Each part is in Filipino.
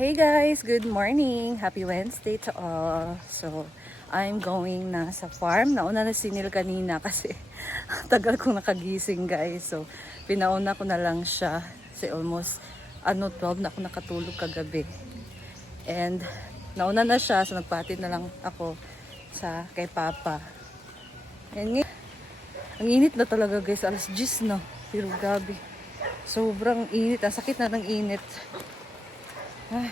Hey guys, good morning. Happy Wednesday to all. So, I'm going na sa farm. Nauna na si Neil kanina kasi tagal kong nakagising guys. So, pinauna ko na lang siya. Kasi almost 12 na ako nakatulog kagabi. And nauna na siya, so nagpatid na lang ako sa kay Papa. And ang init na talaga guys, alas 10 na. Pero gabi. Sobrang init, ang sakit na ng init. Ay,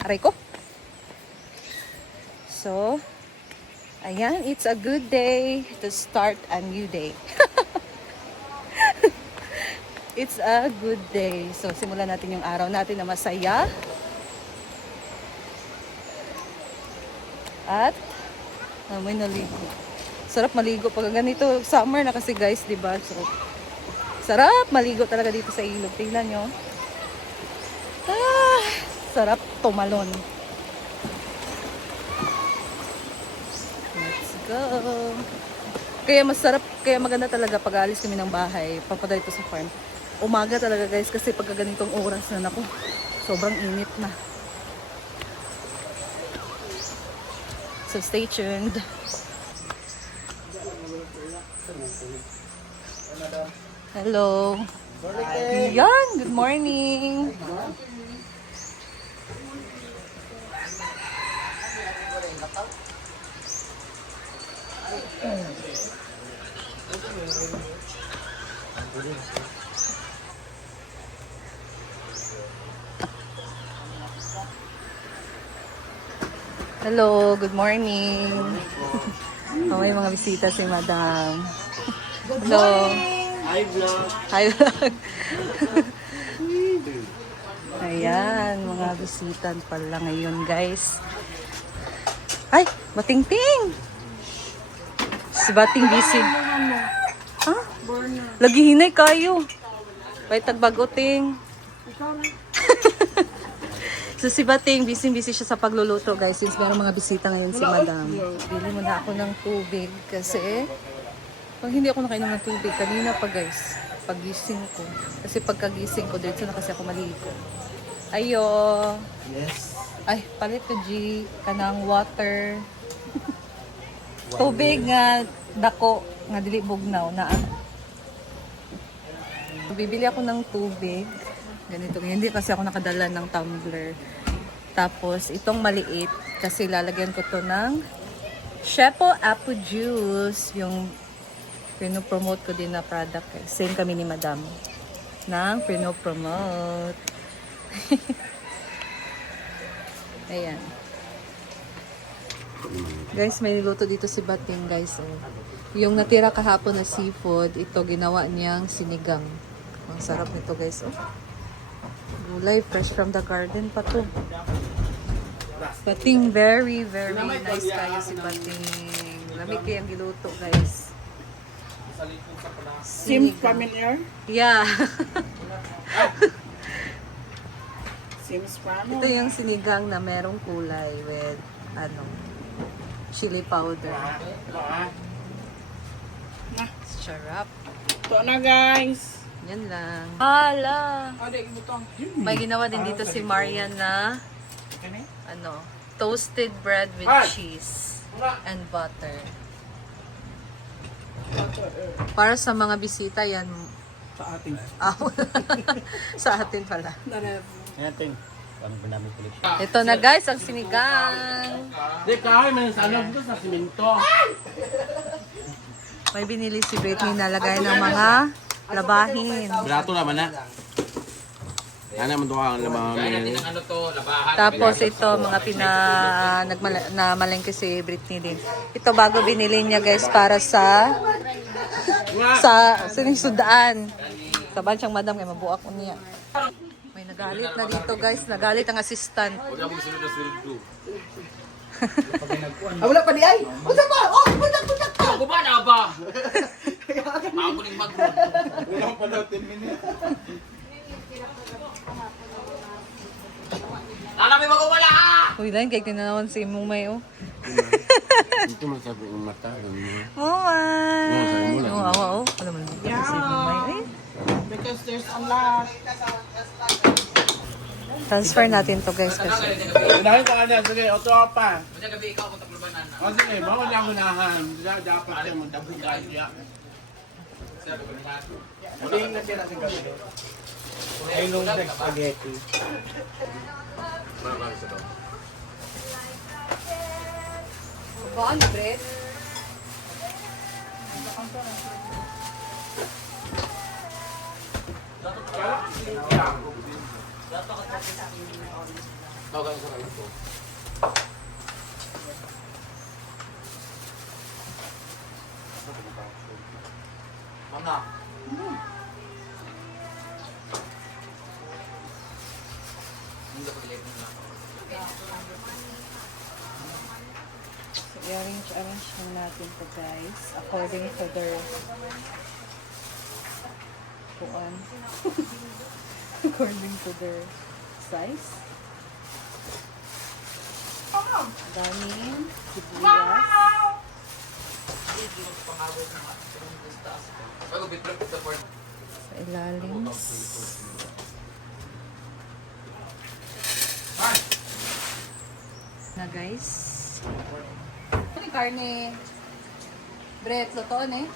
aray ko. So, ayan, it's a good day to start a new day. It's a good day. So, simulan natin yung araw natin na masaya. At, may naligo. Sarap maligo pag ganito. Summer na kasi guys, diba? So, sarap maligo talaga dito sa ilog. Tingnan nyo. Sarap tumalon. Let's go. Kaya masarap, kaya maganda talaga pag alis kami ng bahay, papunta dito sa farm. Umaga talaga guys, kasi pagka ganitong oras na naku, sobrang init na. So stay tuned. Hello. Yan, good morning. Hello, good morning. May mga bisita si Madam. Hello. Hi vlog. Hi vlog. Ayan, mga bisita pala ngayon guys. Ay, Bating-ting! Si Bating busy. Ha? Lagi hinay kayo. May tagbagoting. So si Bating, busy siya sa pagluluto guys. Since meron mga bisita ngayon si Madam. Bili muna ako ng tubig kasi pag hindi ako nakainom ng tubig, kanina pa guys, pagising ko. Kasi pagkagising ko, dito na kasi ako maligo. Ayo. Yes. Ay, palit ko G, kanang water. Tubig nga dako nga dili bugnaw na. Bibili ako ng tubig. Ganito, hindi kasi ako nakadala ng tumbler. Tapos itong maliit kasi lalagyan ko to ng Shepo Apple Juice, yung pino-promote ko din na product. Same kami ni Madam nang pino-promote. Ayan. Guys, may niluto dito si Bating, guys. Oh. Yung natira kahapon na seafood, ito ginawa niyang sinigang. Ang sarap nito, guys. Oh. Gulay, fresh from the garden pa to. Bating, very nice kayo si Bating. Lamig kayang giluto, guys. Sim familiar? Yeah. Sims family. Ito yung sinigang na merong kulay with chili powder. Sarap. Ito na guys. Yan lang. Hala! Ade, ibutang. May ginawa din dito si Marian na toasted bread with cheese and butter. Para sa mga bisita yan. Sa ating. Sa atin pala. Ating. Ito na guys, ang sinigang. Di kahoy man sa ano dito sa simento. May binili si Britney na lagay ng mga labahin. Brato naman na. Ana man to ang lamang. Tapos ito, mga namalengke si Britney din. Ito bago binili niya guys para sa sinisudaan. Sa bansang Madam kay mabuak ko niya. May nagalit na dito guys, nagalit ang assistant. Wala pa di ay. Unsa ba? Oh, budak pa. Ako ba na ba? Ako ning mag-road. Wala pa daw 10 minutes. Ana may magwala ah. Uy, lang kay tinanawan si Mumay oh. Ito man sabi ng mata. Mumay. Oh, awa oh. Alam mo na si Mumay. Because there's a lot. Transfer natin to guys kasi. Dahil ka na, sige, o tropa. O sige, bako na ako nahan. Dapat siya magdabugan siya. Maling na siya natin gabi. Ay, nung spaghetti. Baan, bread? So, i-arrange lang natin to guys. According to their kuan. According to their size. Daming sibuyas. Sa ilalim. Na guys. Ano yung karne? Bread, lutoon eh.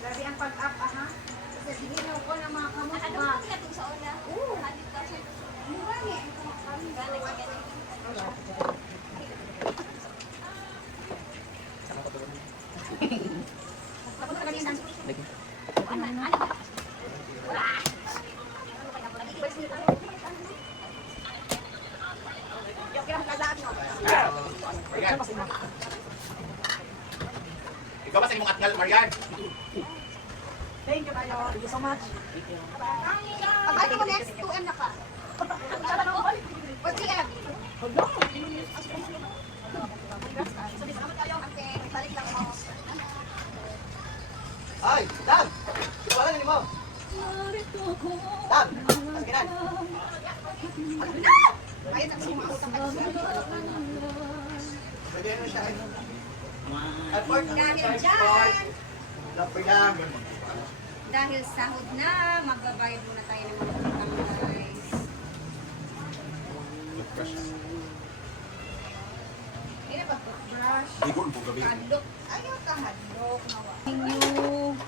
Grabe ang pag-up, aha. Kasi tingin ko ng mga kamot ba. Ano ba itong sa una? Oo. Mura niya. Ikaw ba sa imong atngal, Marian? Thank you kayo. Thank you so much. Pag ano mo next, 2M na ka. 4 PM. So, di salamat kayo, ante. Balik lang mo. Ay, Dan! Wala na ni mo. Dan! Kaskinan. Ayun, ang sumautang kayo. Pwede mo siya. At pork. Dahil dyan, Lapay lang. dahil sahod na, magbabayad muna tayo ng mga utang, guys. Kaya ba, toothbrush? Hadlok. Ayaw ka hadlok. Thank you.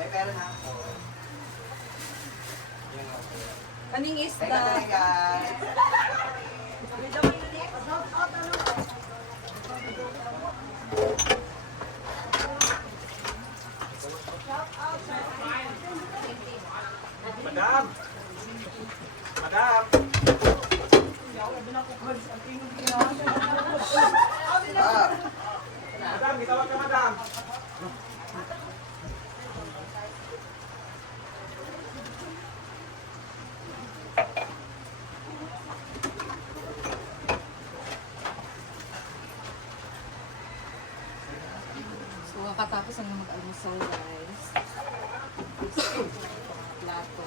May pera na. Kaning May isda. pera na guys. Madam! Madam! Madam, gitawag ka, madam! So, kakatapos ang mag-almusal guys. Plato.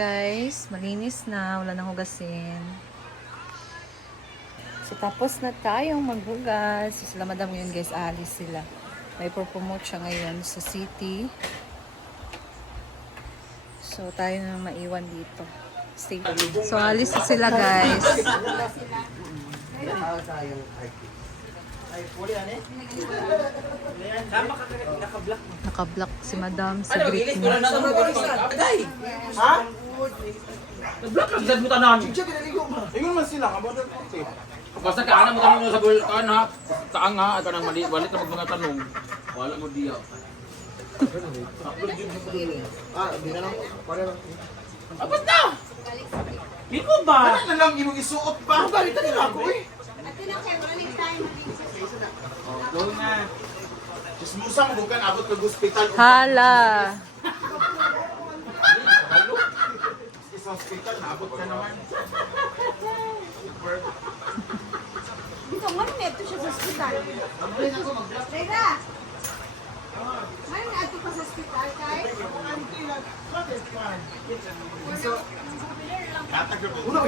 Guys, malinis na. Wala nang hugasin. So, tapos na tayong maghugas. So, sila madam ngayon guys, alis sila. May promote siya ngayon sa city. So, tayo na maiwan dito. Stay. So, alis na sila guys. Naka-block si madam sa greet niya. Ha? Black lang dad mo tanan. Ingon man sila, kabodol ko. Basta ka ana mo tanong sa bulkan ha. Taang ha at kanang mali walit na mga tanong. Wala mo diya. Di na lang. Pare lang. Abot na. Di ko ba? Ano na lang imong isuot pa? Balitan nila ako eh. At tinakay, maraming time. Go na. Chismusa mo bukan abot kag hospital. Hala! Sa hospital naabot ka naman. Dito, man neto siya sa ospital. Rega! Man ato pa sa ospital, kay? Una,